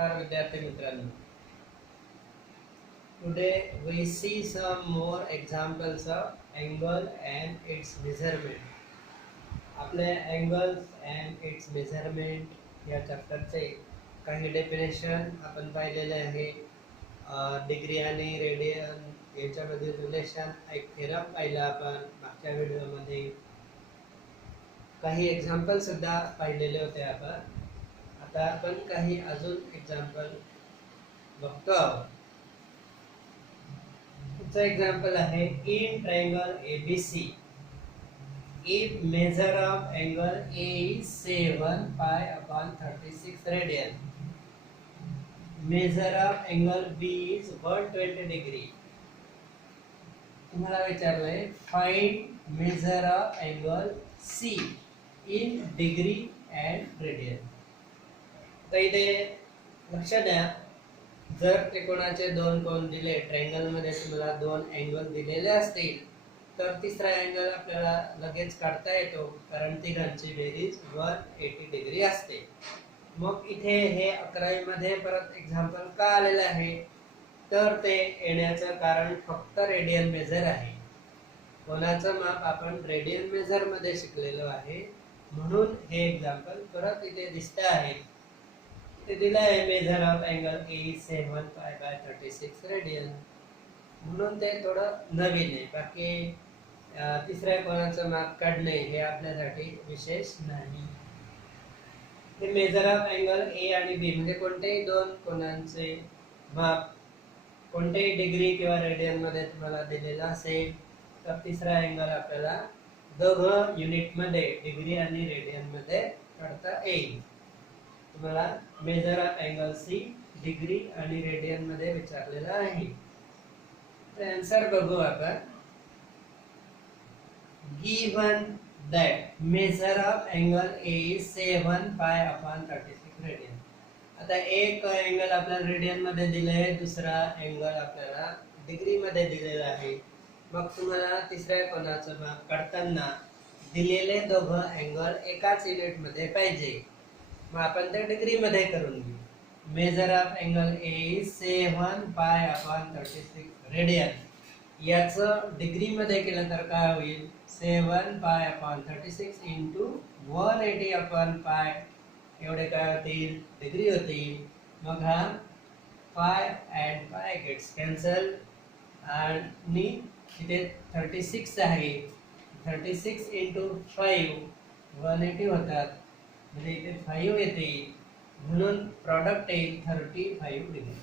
नमस्कार विद्यार्थी मित्रांनो. Today we see some more examples of angle and its measurement. आपल्या angles and its measurement या चॅप्टरचे काही डेफिनेशन आपण पाहिलेले आहे. डिग्री आणि रेडियन याच्यामध्ये रिलेशन एक थेरम पाहिला आपण मागच्या व्हिडिओमध्ये. काही एक्झाम्पल सुद्धा पाहिलेले होते आपण. आता आपण काही अजून एक्झाम्पल बघतो आहोत. पुढचं एक्झाम्पल आहे in triangle ABC if measure of angle A is 7 pi upon 36 radian, measure of angle B is 120 degree. तुम्हाला विचारलंय find measure of angle C in degree and radian. तर इथे लक्ष द्या, जर त्रिकोणाचे दोन कोन दिले, ट्रायंगल मध्ये तुम्हाला दोन अँगल दिलेले असतील तर तिसरा अँगल आपल्याला लगेच काढता येतो, कारण तिघांची बेरीज 180 डिग्री असते. मग इथे हे 11वी मध्ये परत एक्झाम्पल का आलेलं आहे, तर ते येण्याचं कारण फक्त रेडियन मेजर आहे. कोणाचं माप आपण रेडियन मेजर मध्ये शिकलेलो आहे, म्हणून हे एक्झाम्पल परत इथे दिसते आहे. ते दिलं आहे major of angle A 7 pi by 36 radian, म्हणून ते थोडं नवीन आहे. बाकी तिसऱ्या कोणाचं माप काढणे हे आपल्यासाठी विशेष नाही. हे मेजर ऑफ अँगल A आणि B म्हणजे कोणत्याही दोन कोनांचे माप कोणत्याही डिग्री किंवा रेडियन मध्ये तुम्हाला दिलेला असेल तर तिसरा अँगल आपल्याला दोघं युनिट मध्ये डिग्री आणि रेडियन मध्ये काढता येईल. तुम्हाला major of angle C degree आणि रेडियन मध्ये विचारलेला आहे. तर आन्सर बघू आपण. Given that major of angle A is 7 pi upon 36 radian. आता एक अँगल आपल्याला रेडियन मध्ये दिले, दुसरा अँगल आपल्याला डिग्री मध्ये दिलेला आहे. मग तुम्हाला तिसऱ्या कोनाचं माप काढताना दिलेले दोघं अँगल एकाच युनिट मध्ये पाहिजे. मग आपण ते डिग्री मध्ये करून घेऊ. Major of angle A is 7 pi upon 36 radian. याचं डिग्री मध्ये केलं तर काय होईल, 7 pi upon 36 into 180 upon pi एवढे काय होतील, डिग्री होतील. मग हा pi and pi gets cancel आणि इथे 36 आहे, 36 into 5 180 होतात, म्हणजे इथे 5 येते, म्हणून प्रॉडक्ट येईल 35 डिग्री.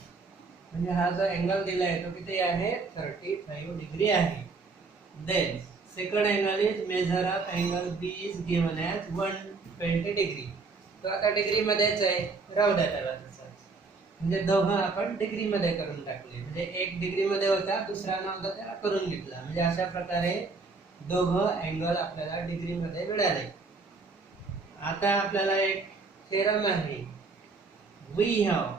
म्हणजे हा जो अँगल दिला आहे तो किती आहे, 35 डिग्री आहे. Then second angle is measure of angle B is given as 120 degree. तो आता डिग्री मध्येच आहे, राहू द्या त्याला तसंच. म्हणजे दोघं आपण डिग्री मध्ये करून टाकले. म्हणजे एक डिग्री मध्ये होता, दुसरा नव्हता, त्याला करून घेतला. म्हणजे अशा प्रकारे दोघं अँगल आपल्याला डिग्री मध्ये मिळाले. आता आपल्याला एक थेरम आहे. We have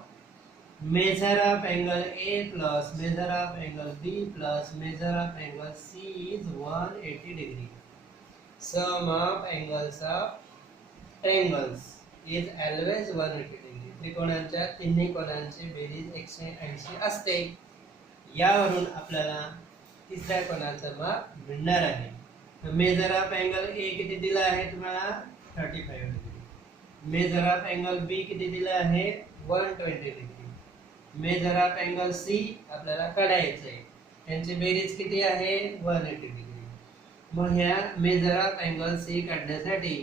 measure of angle A plus measure of angle B plus measure of angle C is 180 degree. Sum of angles of triangles is always 180 degree. त्रिकोणांच्या तिन्ही कोनांची बेरीज 180 असते. यावरून आपल्याला तिसऱ्या कोनाचं माप मिळणार आहे. मेजर ऑफ अँगल A किती दिला आहे तुम्हाला, 35 degree. Major of angle B किती दिला आहे, 120 degree. Major of angle C आपल्याला काढायचं आहे, त्यांची बेरीज किती आहे, 180 डिग्री. मग ह्या मेजर ऑफ अँगल C काढण्यासाठी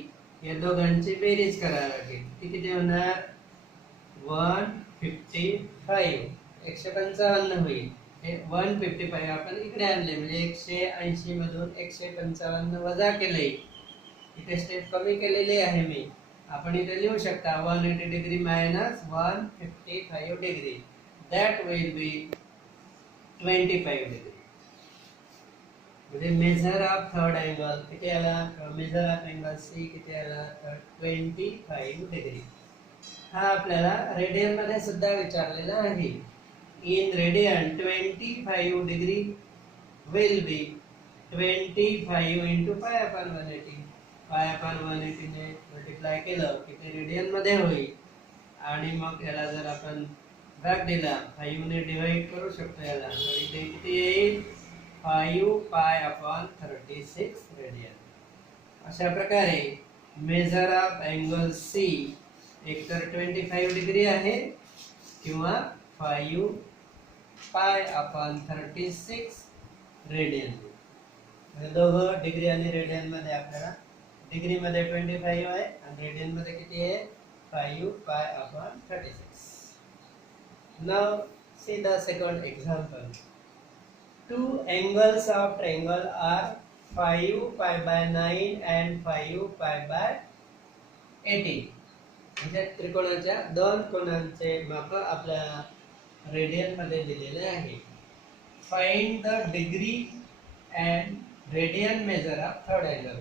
या दोघांची बेरीज करावी लागेल. ती किती होणार, 155, 155 होईल. हे 155 आपण इकडे आणले, म्हणजे 180 मधून 155 वजा केले. इथे स्टेप कमी केलेली आहे मी, आपण इथे लिहू शकता 180 degree minus 155 degree. That will be 25 degree. म्हणजे मेजर ऑफ थर्ड अँगल किती आला, मेजर ऑफ अँगल C किती आला, 25 डिग्री. हा आपल्याला रेडियन मध्ये सुद्धा विचारलेला आहे. In radian 25 degree will be 25 into pi upon 180. pi upon 180 ने मल्टिप्लाय केलं की ते रेडियन मध्ये होईल. आणि मग याला जर आपण भाग दिला 5 ने डिवाइड करू शकतो याला, तर इथे किती येईल 5 पाय अपॉन 36 रेडियन। अशा प्रकारे मेजर ऑफ अँगल सी एकतर 25 डिग्री आहे किंवा 5 पाय अपॉन 36 रेडियन। दोघं डिग्री आणि रेडियन मध्ये आपल्याला डिग्री मध्ये 25 आहे आणि रेडियन मध्ये किती आहे 5 pi upon 36। Now see the second example. Two angles of triangle are 5 pi by 9 and 5 pi by 18. म्हणजे त्रिकोणाच्या दोन कोनांचे माप आपल्याला रेडियन मध्ये दिलेले आहे। Find the degree and radian measure of third angle.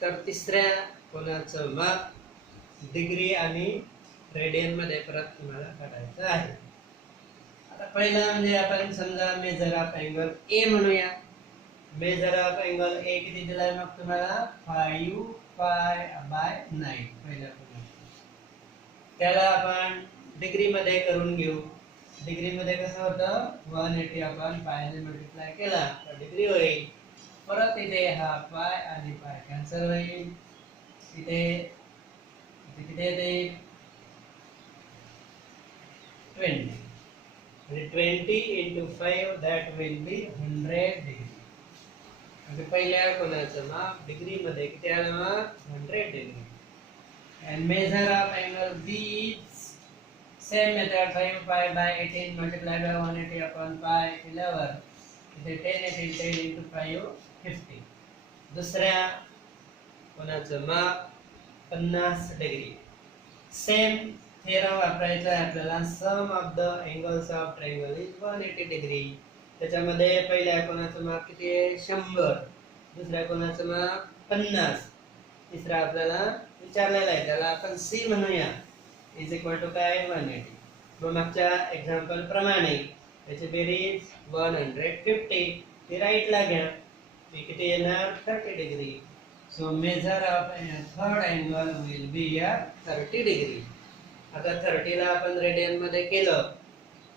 तर तिसऱ्या कोनाचं माप डिग्री आणि रेडियन मध्ये परत तुम्हाला काढायचं आहे। आता पहिला म्हणजे आपण समजा मेजर ऑफ अँगल ए म्हणूया। मेजर ऑफ अँगल ए किती दिलाय मग तुम्हाला 5 पाय बाय 9 पहिल्या कोनाचा। त्याला आपण डिग्री मध्ये करून घेऊ। डिग्री मध्ये कसं होतं 180 अपॉन पाय ने मल्टिप्लाय केला तर डिग्री होईल। परत इथे हा पाय आणि पाय कॅन्सल होईल। इथे किती येते 20 म्हणजे 20 into 5 that will be 100 degree. म्हणजे पहिल्या कोनाचं माप डिग्री मध्ये किती आलं मग 100 degree. and measure of angle B is same method 5 pi by 18 multiplied by 180 upon pi 11 इथे 10 18 10 into 5 50। दुसऱ्या कोनाचं माप 50 डिग्री। सेम थेरम वापरायचा आहे आपल्याला। Sum of the angles of triangle is 180 degree. त्याच्यामध्ये पहिल्या कोनाचं माप किती आहे 100, दुसऱ्या कोनाचं माप 50, तिसरा आपल्याला विचारलेला आहे त्याला आपण सी म्हणूया इज इक्वल टू काय 180। मग मागच्या एक्झाम्पल प्रमाणे त्याची बेरीज 150 ती राईटला घ्या, ती किती येणार 30 degree. So measure of third angle will be 30 degree. आता 30 ला आपण रेडियन मध्ये केलं,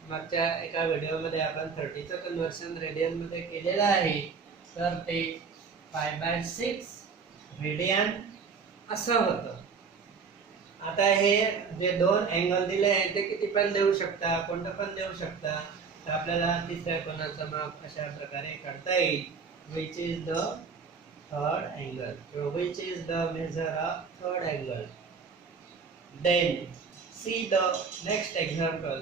मागच्या एका व्हिडिओ मध्ये आपण 30 चं कन्वर्शन रेडियन मध्ये केलेलं आहे, तर ते पाय बाय 6 रेडियन असं होतं। आता हे जे दोन अँगल दिले आहेत ते किती पण देऊ शकता, कोणतं पण देऊ शकता। तर आपल्याला तिसऱ्या कोनाचं माप अशा प्रकारे काढता येईल which is the third angle, so which is the measure of third angle. Then see the next example.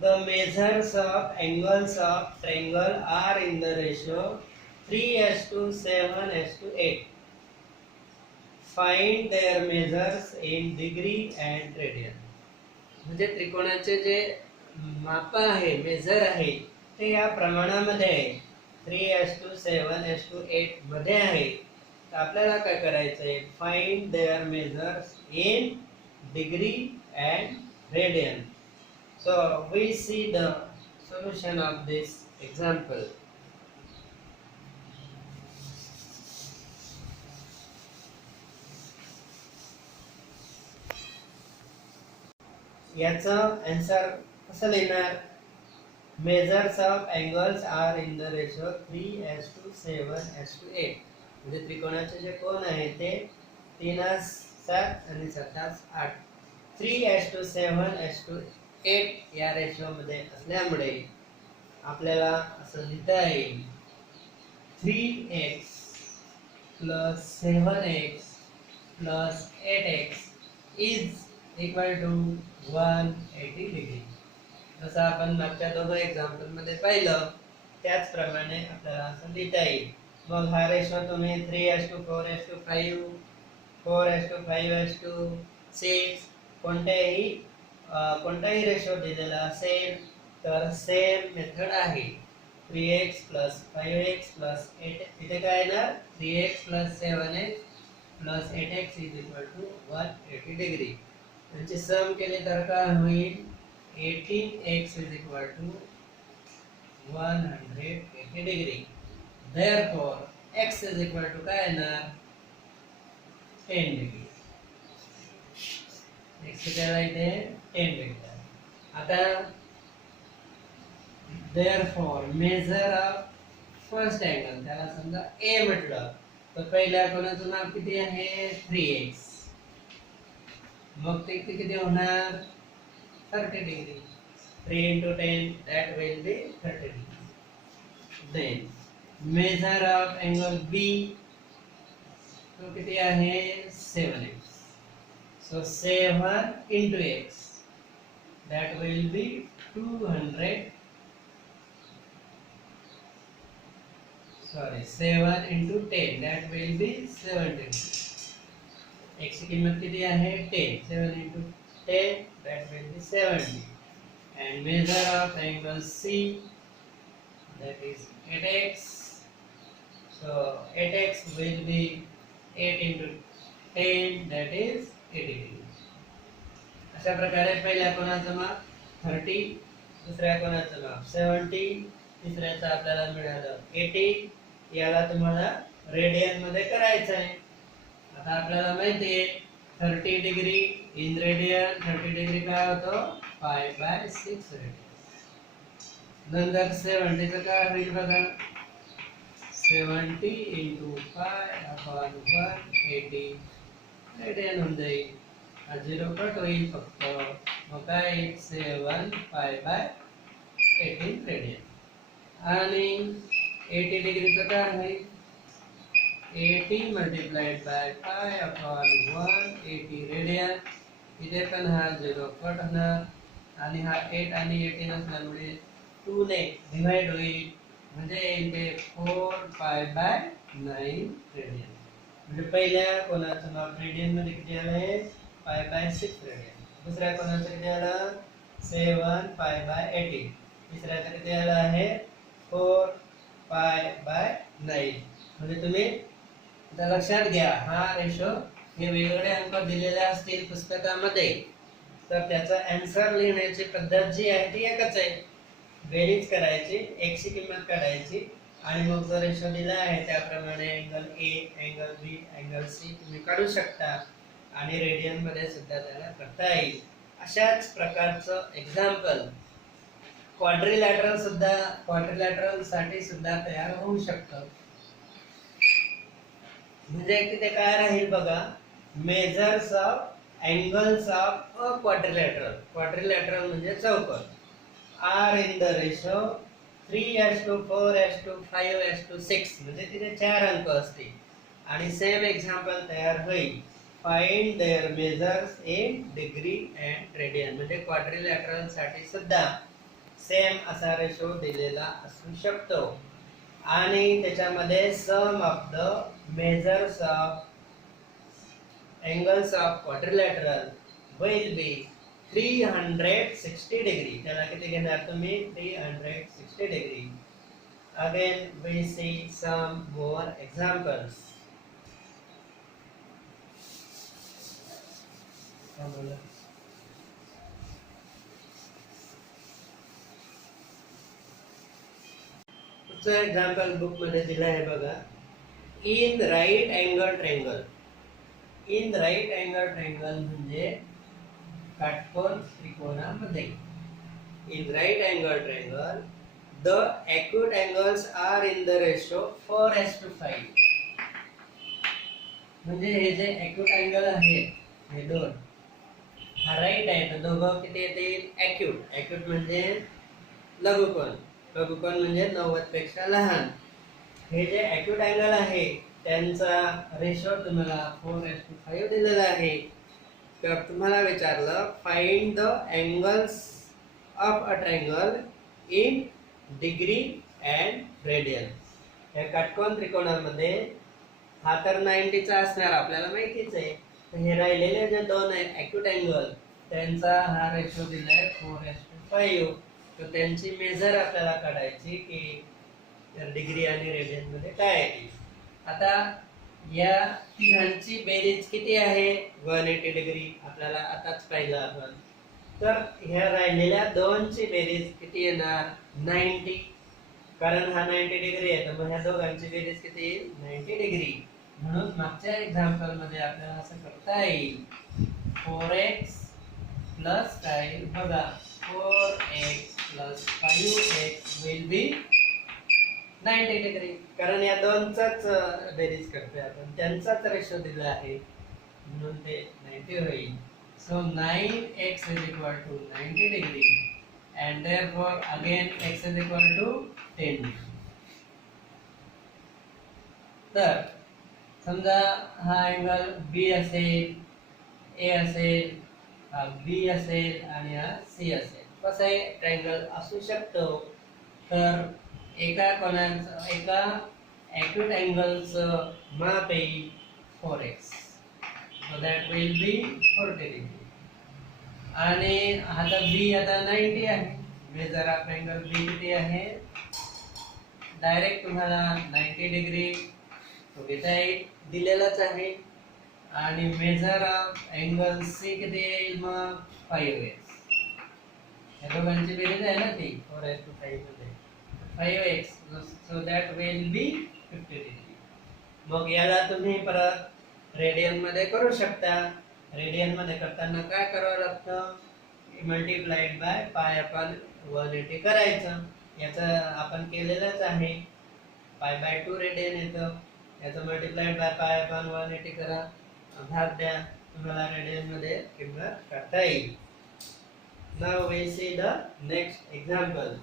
The measures of angles of triangle are in the ratio 3:7:8. Find their measures in degree and radian. म्हणजे त्रिकोणाचे जे माप आहे major आहे ते या प्रमाणामध्ये आहे 3:7:8 मध्ये आहे। तर आपल्याला काय करायचंय find their measures in degree and radian. So we see the solution of this example. याचं आन्सर कसं लिहिणार measures of angles are in the ratio 3:7:8। म्हणजे त्रिकोणाचे जे कोन आहे ते 3:7 आणि 7:8 3:7:8 या रेशो मध्ये असल्यामुळे आपल्याला असं लिहिता येईल 3x + 7x + 8x is equal to 180 degree. जसं आपण मागच्या दोन एक्झाम्पल मध्ये पाहिलं त्याचप्रमाणे आपल्याला असं लिहिता येईल। मग हा रेशो तुम्ही 3:4:5 4:5:6 कोणताही रेशो दिलेला असेल तर सेम मेथड आहे 3x + 5x + 8 इथे काय येणार 3x + 7x + 8x is equal to 180 degree. यांचे सम केले तर काय होईल 18x is equal to 180 degree. Therefore, x is equal to काय येणार 10 degree. x त्याला इथे 10 भेटतात. आता therefore measure of first angle, त्याला समजा a म्हटलं तर पहिल्या कोणाचं माप किती आहे 3x, मग ते किती होणार 30 degree. 3 into 10 that will be 30 degree. Then measure of angle b, तो किती आहे 7x. So 7 into x that will be 200. Sorry, 7 into 10 that will be 70. x की किंमत किती आहे 10. 7 into 10 that will be 70. And measure of angle C, that is 8x. So 8x will be 8 into 10 that is 80 degrees. अशा प्रकारे पहिल्या कोणाचं माप 30, दुसऱ्या कोणाचं माप 70, तिसऱ्याचं आपल्याला मिळालं 80. याला तुम्हाला रेडियन मध्ये करायचं आहे. आता आपल्याला माहिती आहे 30 डिग्री इन रेडियन, 30 डिग्री काय होतो 5/6 रेडियन. नंतर 70 चं काय होईल बघा 70 into 5/180 रेडियन होऊन जाईल. हा 0 कट होईल फक्त, मग काय 7 5/18 रेडियन. आणि 80 डिग्रीचं काय होईल 80 multiplied by 5/180 रेडियन. इथे पण हा 0 कट होणार आणि हा 8 आणि 18 असल्यामुळे 2 ने डिवाइड होईल, म्हणजे इथे 4π/9 रेडियन. म्हणजे पहिल्या कोणाचं माप रेडियन मध्ये किती आलंय 5/6 रेडियन, दुसऱ्या कोणाचं किती आलं 7π/18, तिसऱ्याचं किती आलं आहे 4π/9. म्हणजे तुम्ही लक्षात घ्या हा रेशो हे वेगवेगळे अंक दिलेले असतील पुस्तकामध्ये, तर त्याचा आन्सर लिहिण्याची पद्धत जी आहे ती एकच आहे. बेरीज करायची, x ची किंमत काढायची आणि मग जो रेशो दिला आहे त्याप्रमाणे angle A, angle B, angle C तुम्ही काढू शकता आणि रेडियन मध्ये सुद्धा त्याला करता येईल. अशाच प्रकारचं एक्झाम्पल क्वाड्रिलॅटरल साठी सुद्धा तयार होऊ शकतं. म्हणजे तिथे काय राहील बघा measures of angles of a quadrilateral. Quadrilateral म्हणजे चौकोन आर इन द रेशो 3:4:5:6, म्हणजे तिथे 4 अंक असतील. आणि सेम एक्झाम्पल तयार होईल find their measures in degree and radian. म्हणजे क्वाड्रिलॅटरल साठी सुद्धा सेम असा रेशो दिलेला असू शकतो आणि त्याच्यामध्ये sum of the measures of angles of quadrilateral will be 360 degree. त्याला किती घेणार तुम्ही 360 degree. Again we see some more examples. पुढचं एक्झाम्पल बुक मध्ये दिलं आहे बघा in right angle triangle. In right angle triangle म्हणजे काटकोन त्रिकोणामध्ये. In right angle triangle the acute angles are in the ratio 4:5. म्हणजे हे जे acute अँगल आहेत हे दोन, हा राईट आहे तर दोघं किती येतील acute. acute म्हणजे लघुकोन, लघुकोन म्हणजे 90 पेक्षा लहान. हे जे acute अँगल आहे त्यांचा रेशो तुम्हाला 4:5 दिलेला आहे. तर तुम्हाला विचारलं find the angles of a triangle in degree and radian. या काटकोन त्रिकोणामध्ये हा तर 90 चा असणार आपल्याला माहितीच आहे. तर हे राहिलेले जे दोन आहेत ॲक्यूट अँगल त्यांचा हा रेशो दिलाय 4:5. तर त्यांची मेजर आपल्याला काढायची की डिग्री आणि रेडियन मध्ये काय आहे. आता या तिघांची बेरीज किती आहे 180 डिग्री आपल्याला आताच पाहिलं आपण. तर ह्या राहिलेल्या दोनची बेरीज किती येणार 90, कारण हा 90 डिग्री आहे तर मग ह्या दोघांची बेरीज किती येईल 90 डिग्री. म्हणून मागच्या एक्झाम्पल मध्ये आपल्याला असं करता येईल 4x प्लस काय बघा 4x plus 5x will be 90 degree, कारण या दोनचाच बेरीज करतोय आपण, त्यांचाच रेशो दिला आहे म्हणून ते 90 होईल. So 9x is equal to 90 degree and therefore again x is equal to 10 degree. तर समजा हा अँगल B असेल, A असेल, हा B असेल आणि हा C असेल. कसं आहे ट्रायंगल असू शकतो, तर एका कोणाचं एका ॲक्यूट अँगलचं माप येईल 4x, so that will be 40 degree. आणि आता B आता 90 आहे, मेजर ऑफ अँगल B किती आहे, डायरेक्ट तुम्हाला 90 डिग्री तो घेता येईल, दिलेलाच आहे. आणि मेजर ऑफ अँगल C किती येईल मग 5x, या दोघांची बेरीज आहे ना ती 4:5 मध्ये 5x, so that will be 50 degree. मग याला तुम्ही परत रेडियन मध्ये करू शकता. रेडियन मध्ये करताना काय करावं लागतं, मल्टिप्लाइड बाय पाय आपण 180 करायचं. याचं आपण केलेलंच आहे, π/2 रेडियन येतं, याचं मल्टिप्लाइड बाय पाय आपण 180 करा, भाग द्या, तुम्हाला रेडियन मध्ये किंमत काढता येईल. Now we see the next example.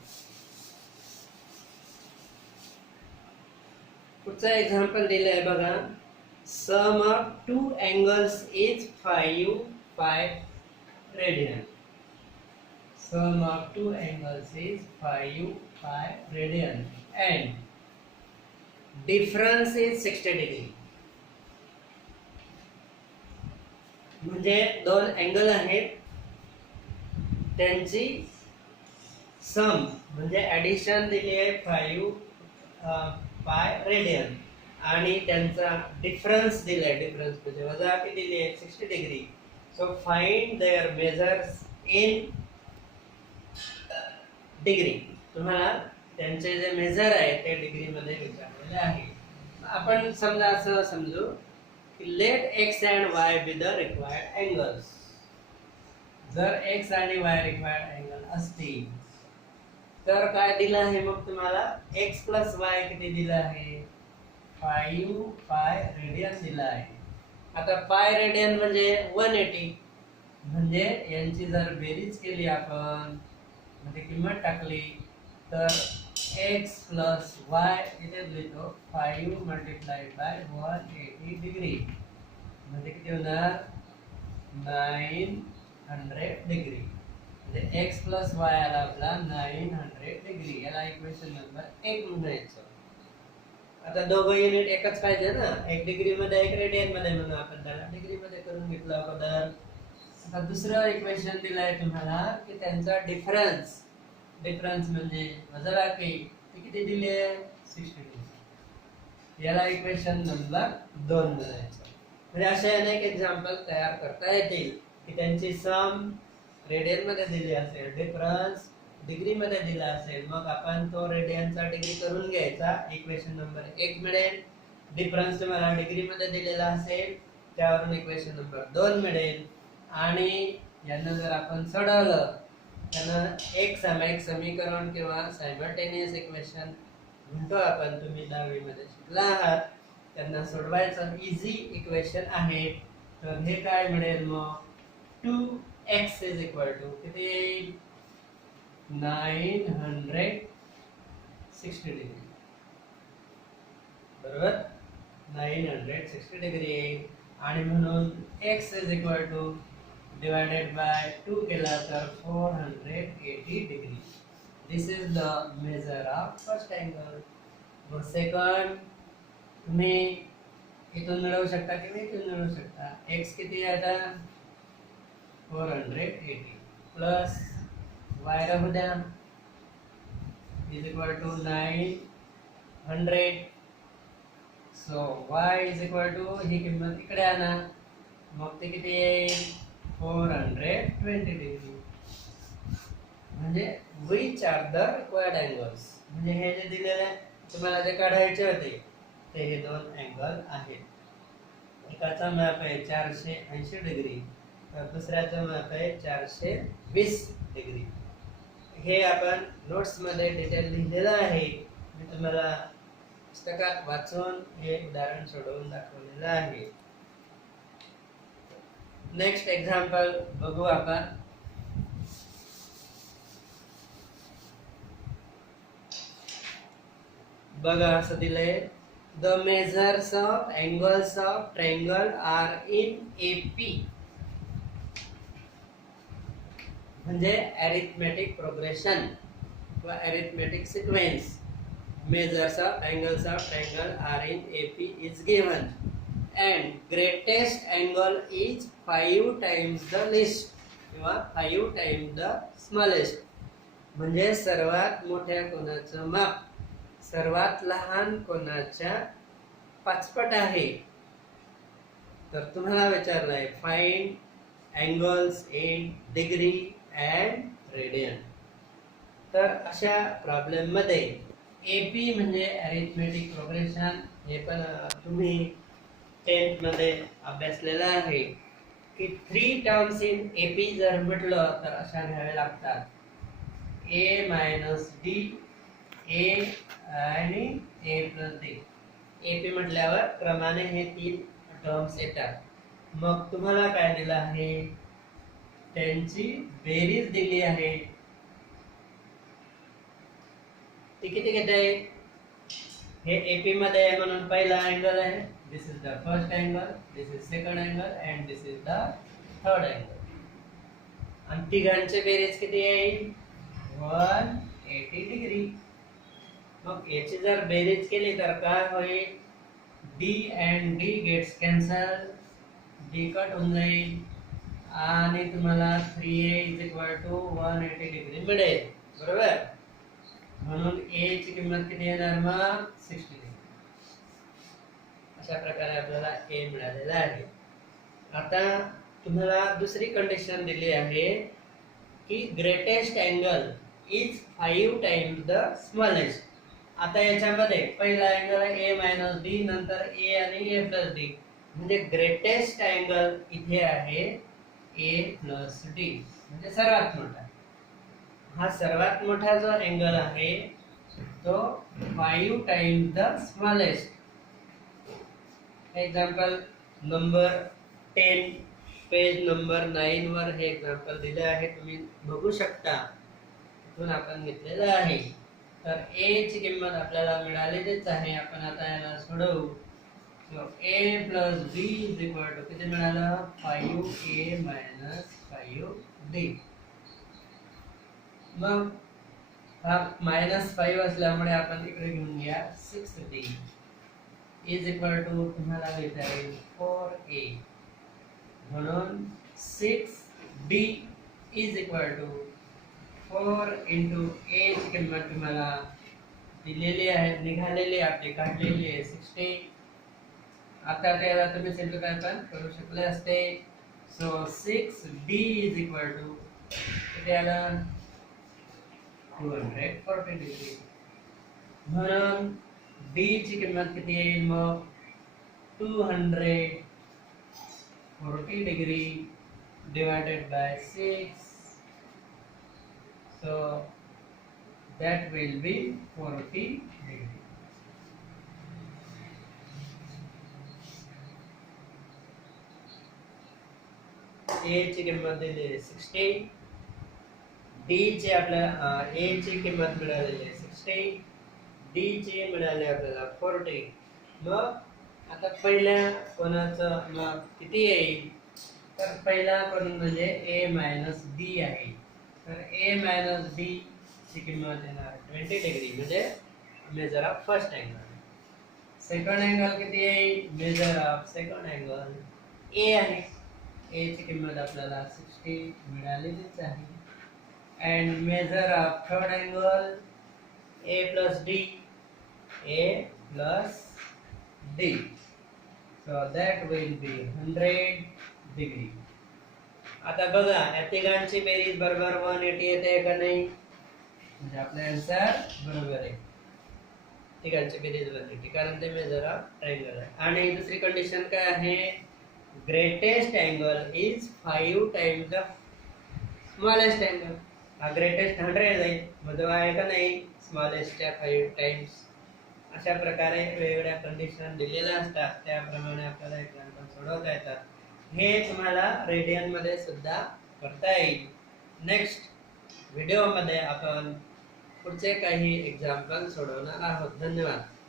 पुढचा एक्झाम्पल दिलाय बघा. Sum of two angles is 5 radian. Sum of two angles is 5 radian and difference is 60 degree. म्हणजे दोन अँगल आहेत, त्यांची सम म्हणजे ॲडिशन दिली आहे 5 रेडियन आणि त्यांचा डिफरन्स दिलाय, डिफरन्स म्हणजे वजाबाकी दिली आहे 60 degree. So find their measures in degree. तुम्हाला त्यांचे जे मेजर आहे ते डिग्री मध्ये विचारलेले आहे. आपण समजा असं समजू की let x and y be the required angles. जर x आणि y रिक्वायर्ड अँगल असतील तर काय दिलं आहे मग तुम्हाला, x प्लस y किती दिलं आहे, 5 रेडियन दिला आहे. आता पाय रेडियन म्हणजे 180, म्हणजे यांची जर बेरीज केली आपण मध्ये किंमत टाकली तर x प्लस y इथे लिहितो 5 मल्टिप्लाइड बाय 180 डिग्री म्हणजे किती होणार 900 डिग्री. म्हणजे x प्लस y आला आपला 900 डिग्री. याला इक्वेशन नंबर 1 म्हणायचं. आता दोघं युनिट एकच पाहिजे ना, 1 डिग्री मध्ये 1 रेडियन मध्ये म्हणून आपण त्याला डिग्री मध्ये करून घेतलं अगोदर. आता दुसरं इक्वेशन दिलंय तुम्हाला की त्यांचा डिफरन्स म्हणजे वजाबाकी ती किती दिली आहे 60 डिग्री. याला इक्वेशन नंबर 2 म्हणायचं. म्हणजे असे अनेक एक्झाम्पल तयार करता येतील की त्यांची सम रेडियन मध्ये दिली असेल, डिफरन्स डिग्री मध्ये दिला असेल, मग आपण तो रेडियनचा डिग्री करून घ्यायचा, इक्वेशन नंबर 1 मिळेल. डिफरन्स तुम्हाला डिग्री मध्ये दिलेला असेल त्यावरून इक्वेशन नंबर 2 मिळेल. आणि यांना जर आपण सोडवलं त्यांना एक सामायिक समीकरण किंवा सायमल्टेनियस इक्वेशन म्हणतो आपण, तुम्ही 10वी मध्ये शिकला आहात, त्यांना सोडवायचं इझी इक्वेशन आहे. तर हे काय मिळेल मग 2x इज इक्वल टू किती 960 डिग्री, बरोबर 960 डिग्री. आणि म्हणून x is equal to divided by 2 केला तर 480 degree. This is the measure of first angle. मग सेकंड तुम्ही इथून मिळवू शकता किंवा इथून मिळवू शकता. x किती आहे आता 480 प्लस y राहू द्या is equal to 900. so y is equal to ही किंमत इकडे आणा, मग ते किती येईल 420 डिग्री. म्हणजे which are the required angles. म्हणजे हे जे दिलेले आहे तुम्हाला जे काढायचे होते ते हे दोन अँगल आहेत. एकाचा मॅप आहे 480 डिग्री दुसऱ्याचं माप आहे 420 डिग्री. हे आपण नोट्स मध्ये डिटेल लिहिलेलं आहे. मी तुम्हाला पुस्तकात वाचून हे उदाहरण सोडवून दाखवलेलं आहे. नेक्स्ट एक्झाम्पल बघू आपण. बघा असं दिलंय, the measures of angles of triangle are in AP. म्हणजे अरिथमेटिक प्रोग्रेशन किंवा arithmetic sequence. Measures of angles of triangle are in AP is given and greatest angle is 5 times the least किंवा 5 times the smallest. म्हणजे सर्वात मोठ्या कोनाचं माप सर्वात लहान कोनाच्या पाचपट आहे. तर तुम्हाला विचारलंय find angles in degree and radian. तर अशा प्रॉब्लेम मध्ये AP म्हणजे अरिथमेटिक प्रोग्रेशन, हे पण तुम्ही 10th मध्ये अभ्यासलेलं आहे की 3 टर्म्स इन AP जर म्हटलं तर अशा घ्याव्या लागतात, A मायनस D, A आणि A प्लस D. AP म्हटल्यावर क्रमाने हे 3 टर्म्स येतात. मग तुम्हाला काय दिलं आहे, त्यांची बेरीज दिली आहे. ती किती घेते, हे AP मध्ये आहे म्हणून पहिला अँगल आहे. This is the first angle, this is second angle and this is the third angle. आणि तिघांचे बेरीज किती येईल, 180 डिग्री. मग याची जर बेरीज केली तर काय होईल, D and D gets cancel, D cut होऊन जाईल आणि तुम्हाला 3A is equal to 180 degree मिळेल. बरोबर. म्हणून A ची किंमत किती येणार मग 60 डिग्री. अशा प्रकारे आपल्याला A मिळालेला आहे. आता तुम्हाला दुसरी कंडिशन दिली आहे की greatest angle is 5 times the smallest. आता याच्यामध्ये पहिला अँगल आहे A मायनस D, नंतर A आणि A प्लस D. म्हणजे ग्रेटेस्ट अँगल इथे आहे A प्लस D, म्हणजे सर्वात मोठा. हा सर्वात मोठा जो अँगल आहे तो 5 times the smallest. Example number 10 page number 9 वर हे एग्जाम्पल दिले आहे, तुम्ही बघू शकता. इथून आपण घेतलेलं आहे. तर A ची किंमत आपल्याला मिळालेलीच आहे. आपण आता याला सोडवू. So A plus B is equal to किती मिळालं, 5A मायनस 5D. मग हा -5 असल्यामुळे आपण इकडे घेऊन घ्या 6D इज इक्वल टू तुम्हाला लिहिता येईल 4A. म्हणून 6D is equal to 4 into A ची किंमत तुम्हाला दिलेली आहे, निघालेली आपली काढलेली आहे 60. आता त्याला तुम्ही सिम्प्लिफाय पण करू शकले असते. So 6D is equal to किती आलं, 240 डिग्री. म्हणून D ची किंमत किती येईल मग 240 degree divided by 6. So that will be 40 degree. A ची किंमत दिली 60, D ची आपल्याला A ची किंमत मिळालेली आहे 60, D ची मिळाली आपल्याला 40. मग आता पहिल्या कोणाचं मग किती येईल, तर पहिला कोण म्हणजे A मायनस D आहे. तर A मायनस D ची किंमत येणार 20 डिग्री, म्हणजे measure of first angle. Second angle किती येईल, measure of second angle A आहे. A ची किंमत आपल्याला 60 मिळालेलीच आहे. And measure of third angle A plus D, A plus D. So that will be 100 degree. आता बघा या तिघांची बेरीज बरोबर 180 येते का नाही, म्हणजे आपला आन्सर बरोबर आहे. तिघांची बेरीज 180 कारण ते मेजर ऑफ ट्रायंगल आहे. आणि दुसरी कंडिशन काय आहे, greatest angle is 5 times the smallest angle. हा ग्रेटेस्ट 100 जाईल, मग तो आहे का नाही स्मॉलेस्टच्या 5 टाइम्स. अशा प्रकारे वेगवेगळ्या कंडिशन दिलेल्या असतात, त्याप्रमाणे आपल्याला एक्झाम्पल सोडवता येतात. हे तुम्हाला रेडियन मध्ये सुद्धा करता येईल. नेक्स्ट व्हिडिओ मध्ये आपण पुढचे काही एक्झाम्पल सोडवणार आहोत. धन्यवाद.